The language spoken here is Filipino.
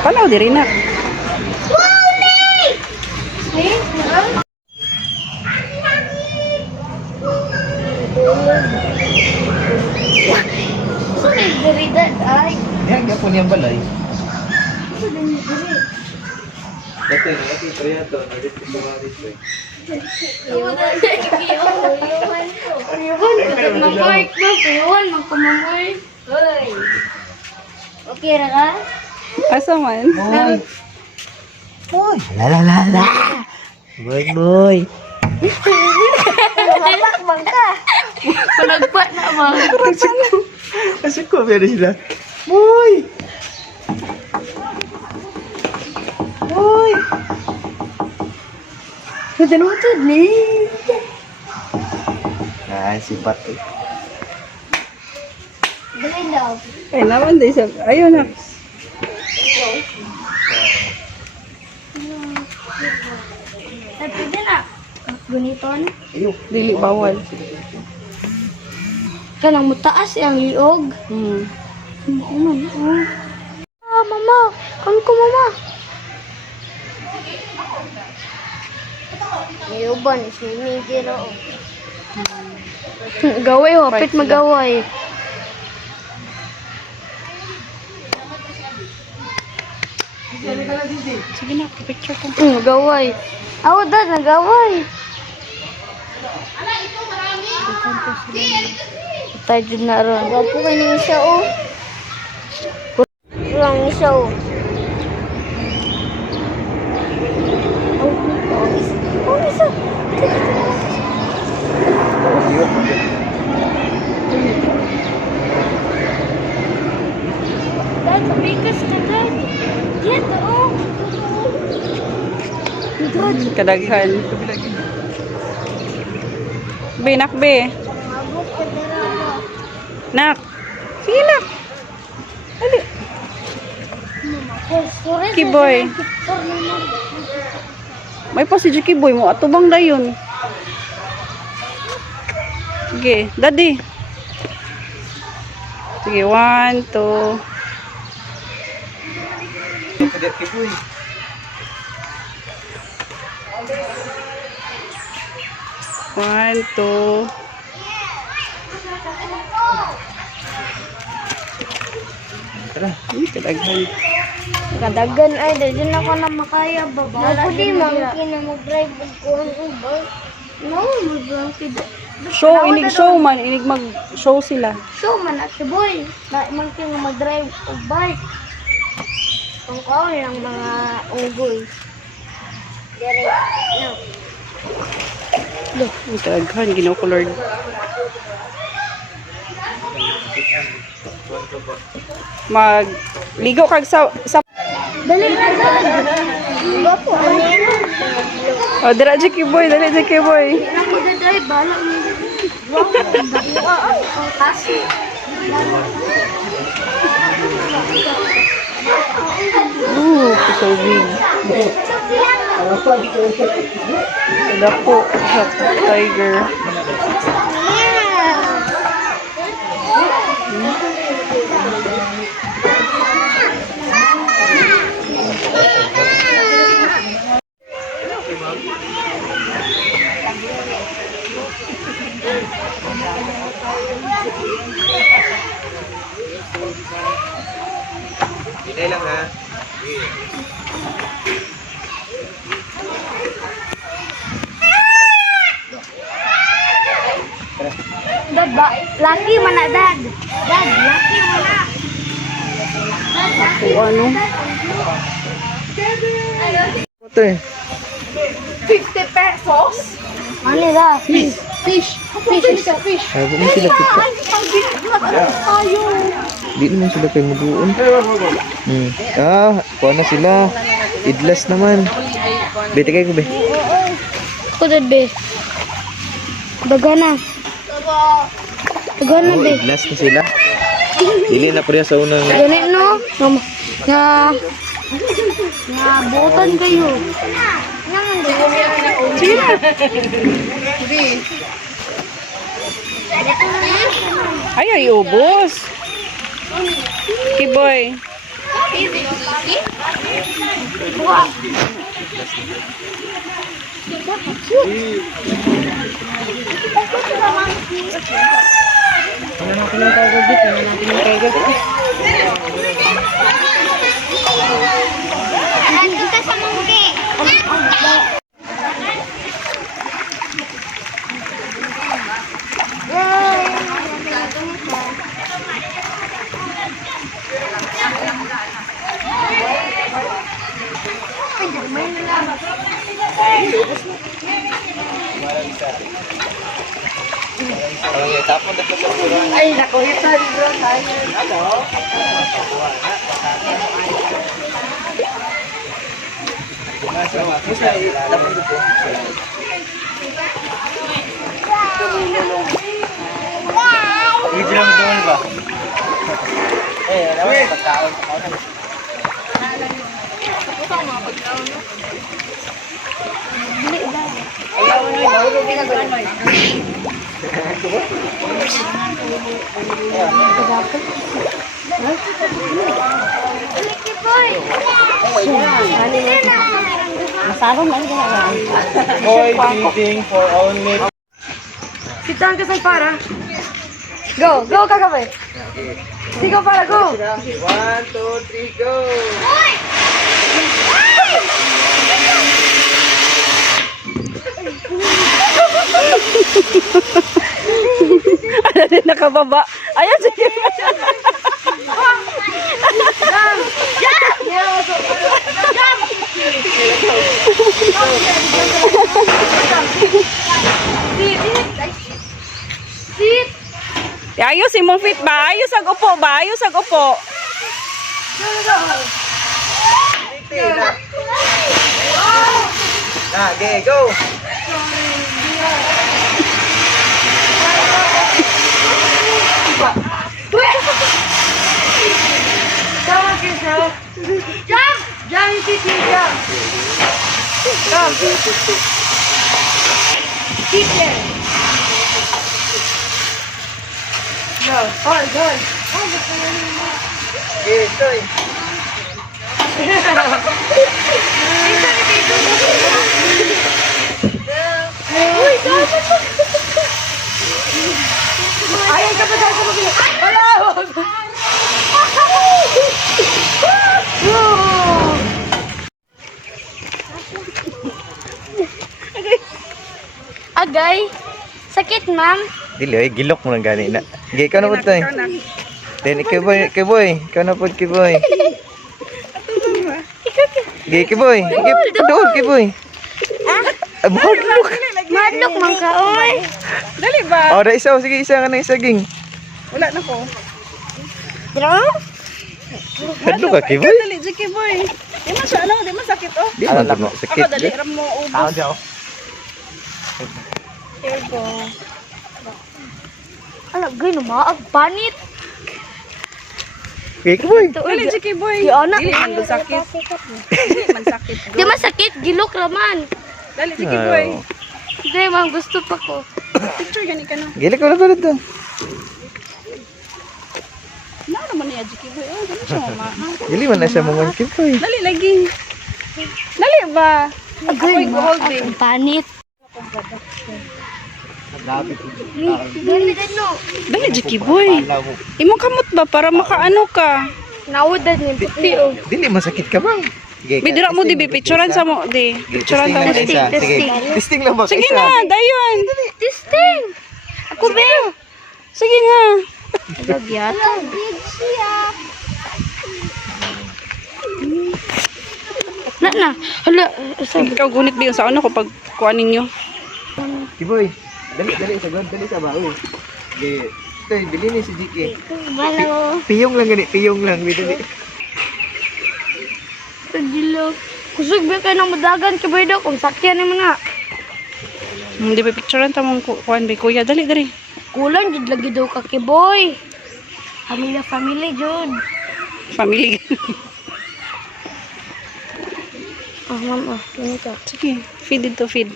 Palaw diri na. Yan, gapon yung balay. Dati, priya to. Nagit ko mga dito eh. Okay ra ka? Asa man? Boy! Boy! La la la la! Boy, boy! Matakbang ka. Palagpat na ba? Kasi ko, meron sila. Boy! Boy! Nutod ni. Ay, sipat eh. Dali daw. Ay naman day sa. Ayun na. Ay, pwede na. Guniton. Ayun. Dili bawal. Kanang mutaas ang liog. Ah, mama. Kan ko, mama. Mayuban, swimming zero. Gaway, hapit magaway. Sige na, picture ko. Nagaway. Ako dad, nagaway. Tayo dyan na ron. Wapo kayo ng isa, oh. Walang isa, oh. Oh, isa. Dad, bigas ka, dad. Dito, oh. Dad. Kadaghan. Be, nak be. Mabuk ka dara. Nak. Sige nak. Ali. Kiboy. May pa si Kiboy mo. Ato bang dayon? Sige, daddy. Sige, 1, 2. Kadet ki boy. One, two. Tara. Kadaghan. Kadagan ay, dahil ako na makaya, babala. Ako di, mangkin na mag-drive ko ang ubay. No, mag-drive. Show, inig show man. Inig mag-show sila. So, man at si boy. Mangkin na mag-drive o bike. Kung kao ng mga unggoy. Dari, no. Look, kadaghan. Gino-colored. Ligo kag sa Dali na dad. Diba po, ano yun? oh, dira Jackie boy, dali Jackie boy. Hindi na mag-drive, bala mo. Wow, ang kasi. So big. Dako sa tiger. Hinay lang ha. Dad, laki man na dad. Dad, laki man na. Dad, laki. O ano? Ito eh. 50 pesos? Ano da? Fish. Fish. Ay, huwag mo sila kita. Tayo. Di naman sila kayo maguon. Kuha na sila. Idlas naman. Bete kayo ko be. Ako dad be. Dagana. Dagana be. Idlas na sila. Dili na priya sa unang. Ganit no? Na buotan kayo. Sige na. Ay, ubos. Kiboy. Monkey? Buka. Nandun ka sa monkey. Ay, naku, ito bro. Video lang doon ba? Ano ba? Pagkaon. Boy feeding for only. Sitahan ka sa para. Go, go kakabay. Sigaw para, go. 1, 2, 3, go! Ano din nakababa? Ayan, sige. Sit. Ayos, imong fit ba? Ayos ang upo ba? Ayos ang upo. Okay, go! Jump. Diyan, Titi, diyan. Jump. Sit there. Go, hold, hold. Okay, stoy! Uy, dapat. Ayaw ka pa dahil sa mabili. Wala! Agay. Sakit, ma'am. Dili, ay, gilok mo lang gani na. Gay, ikaw na po ito eh. Then, kiboy. Ikaw na po, kiboy. Gay, kiboy. Doon, kiboy. Boardlook. Madlock, man ka, oy. Dali ba? Oh, da isa. Sige, isa ka na isa, ging. Wala na ko. Dra? Hadlo ka, kiboy. Dali, Jiki boy. Di man siya, di man sakit, oh. Di man mo sakit. Ako, dali, ram mo ubos. Here go. Alam, gano'n maag panit. Gay, kiboy. Dali, Jiki boy. Di anak. Dili man sakit. Dili man sakit. Di man sakit, gilok raman. Dali, Jiki boy. Di man gusto pa ko. Picture gani ka na. Gili ko lang ito. Na naman niya, Jiki boy. Oh, dali siya mama. Gili man na siya mga kiboy. Dali, lagi. Dali ba? Ako'y holding. Ang panit. Dali, dali. Dali, Jiki boy. Imong kamot ba para makaano ka? Naudan ni puti, oh. Dili, masakit ka bang? Gay, Bidira mo di, picturean sa mo di. Picturean testing ta mo lang di. isa. Sige, testing lang ba? Sige Isa. na, dayon. Testing. Ako, be. Sige nga. Agagyata. Big siya. Na. Hala. Ikaw gunit bilang sa ano kapag kuha ninyo. Kiboy, dali sa baoy. Gay, ito, bili ni si Jiki. Balo. Piyong lang gani, piyong lang. Dali. Pagdilo. Kusog ba kayo ng madagan kibay daw kung sakyan ni mga. Hindi ba picturean ta mong kuhaan ba kuya. Dali. Kulang jud lagi daw ka kiboy. Family jud. Family. Ah, ma'am, kini ka. Sige, feed it to feed.